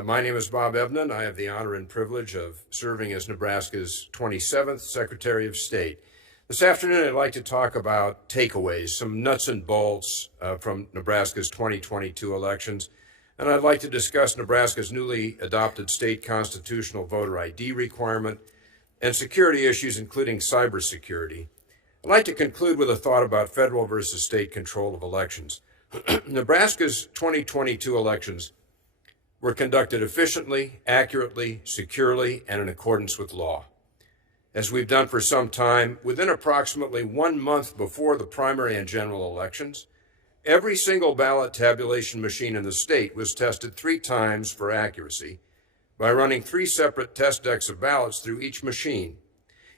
My name is Bob Evnen. I have the honor and privilege of serving as Nebraska's 27th Secretary of State. This afternoon, I'd like to talk about takeaways, some nuts and bolts from Nebraska's 2022 elections. And I'd like to discuss Nebraska's newly adopted state constitutional voter ID requirement and security issues, including cybersecurity. I'd like to conclude with a thought about federal versus state control of elections. Nebraska's 2022 elections were conducted efficiently, accurately, securely, and in accordance with law. As we've done for some time, within approximately 1 month before the primary and general elections, every single ballot tabulation machine in the state was tested 3 times for accuracy by running 3 separate test decks of ballots through each machine.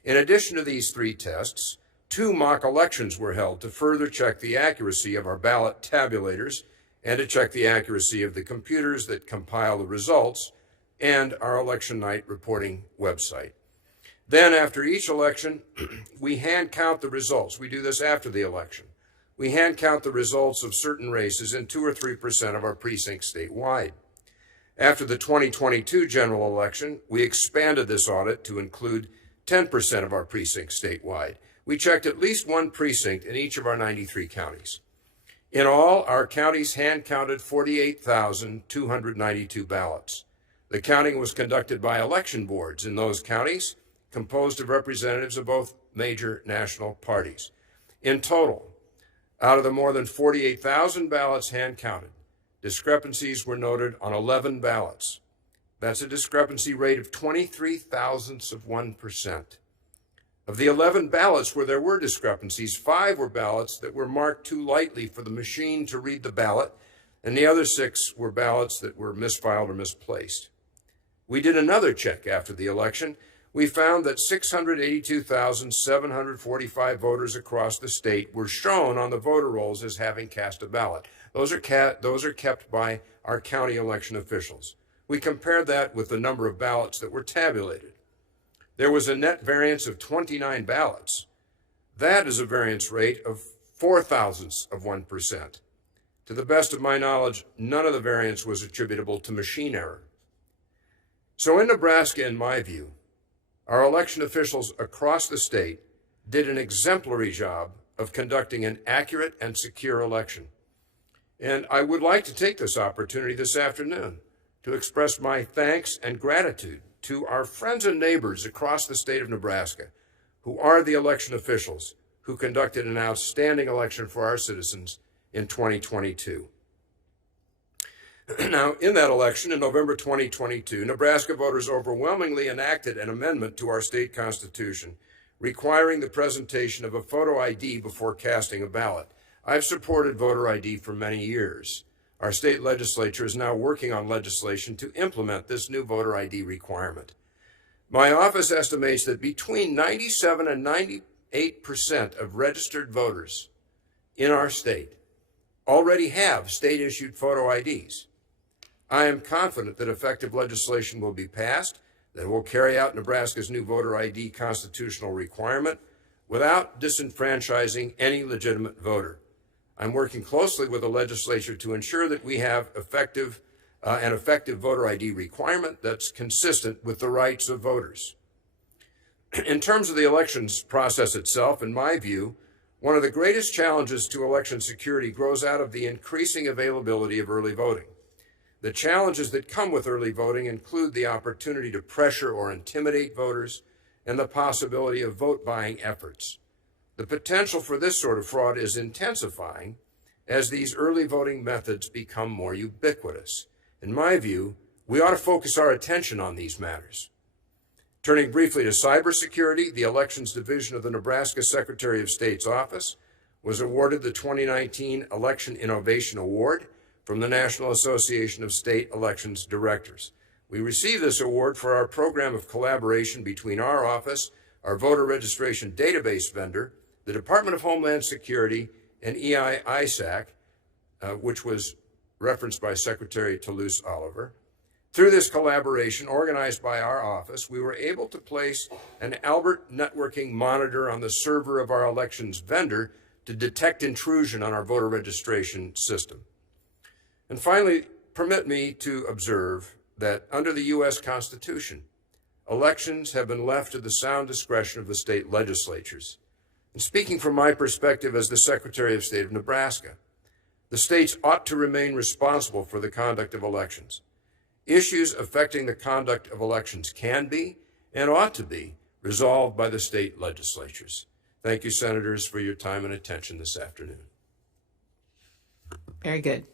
In addition to these 3 tests, 2 mock elections were held to further check the accuracy of our ballot tabulators and to check the accuracy of the computers that compile the results and our election night reporting website. Then after each election, we hand count the results. We do this after the election. We hand count the results of certain races in 2 or 3% of our precincts statewide. After the 2022 general election, we expanded this audit to include 10% of our precincts statewide. We checked at least 1 precinct in each of our 93 counties. In all, our counties hand-counted 48,292 ballots. The counting was conducted by election boards in those counties, composed of representatives of both major national parties. In total, out of the more than 48,000 ballots hand-counted, discrepancies were noted on 11 ballots. That's a discrepancy rate of 23 thousandths of 1%. Of the 11 ballots where there were discrepancies, 5 were ballots that were marked too lightly for the machine to read the ballot, and the other 6 were ballots that were misfiled or misplaced. We did another check after the election. We found that 682,745 voters across the state were shown on the voter rolls as having cast a ballot. Those are kept by our county election officials. We compared that with the number of ballots that were tabulated. There was a net variance of 29 ballots. That is a variance rate of 4 thousandths of 1%. To the best of my knowledge, none of the variance was attributable to machine error. So in Nebraska, in my view, our election officials across the state did an exemplary job of conducting an accurate and secure election. And I would like to take this opportunity this afternoon to express my thanks and gratitude to our friends and neighbors across the state of Nebraska, who are the election officials who conducted an outstanding election for our citizens in 2022. Now, in that election in November 2022, Nebraska voters overwhelmingly enacted an amendment to our state constitution requiring the presentation of a photo ID before casting a ballot. I've supported voter ID for many years. Our state legislature is now working on legislation to implement this new voter ID requirement. My office estimates that between 97 and 98% of registered voters in our state already have state-issued photo IDs. I am confident that effective legislation will be passed that will carry out Nebraska's new voter ID constitutional requirement without disenfranchising any legitimate voter. I'm working closely with the legislature to ensure that we have an effective voter ID requirement that's consistent with the rights of voters. In terms of the elections process itself, in my view, one of the greatest challenges to election security grows out of the increasing availability of early voting. The challenges that come with early voting include the opportunity to pressure or intimidate voters and the possibility of vote-buying efforts. The potential for this sort of fraud is intensifying as these early voting methods become more ubiquitous. In my view, we ought to focus our attention on these matters. Turning briefly to cybersecurity, the Elections Division of the Nebraska Secretary of State's office was awarded the 2019 Election Innovation Award from the National Association of State Elections Directors. We received this award for our program of collaboration between our office, our voter registration database vendor, the Department of Homeland Security, and EI-ISAC, which was referenced by Secretary Toulouse Oliver. Through this collaboration organized by our office, we were able to place an Albert networking monitor on the server of our elections vendor to detect intrusion on our voter registration system. And finally, permit me to observe that under the U.S. Constitution, elections have been left to the sound discretion of the state legislatures. And speaking from my perspective as the Secretary of State of Nebraska, the states ought to remain responsible for the conduct of elections. Issues affecting the conduct of elections can be and ought to be resolved by the state legislatures. Thank you, Senators, for your time and attention this afternoon. Very good.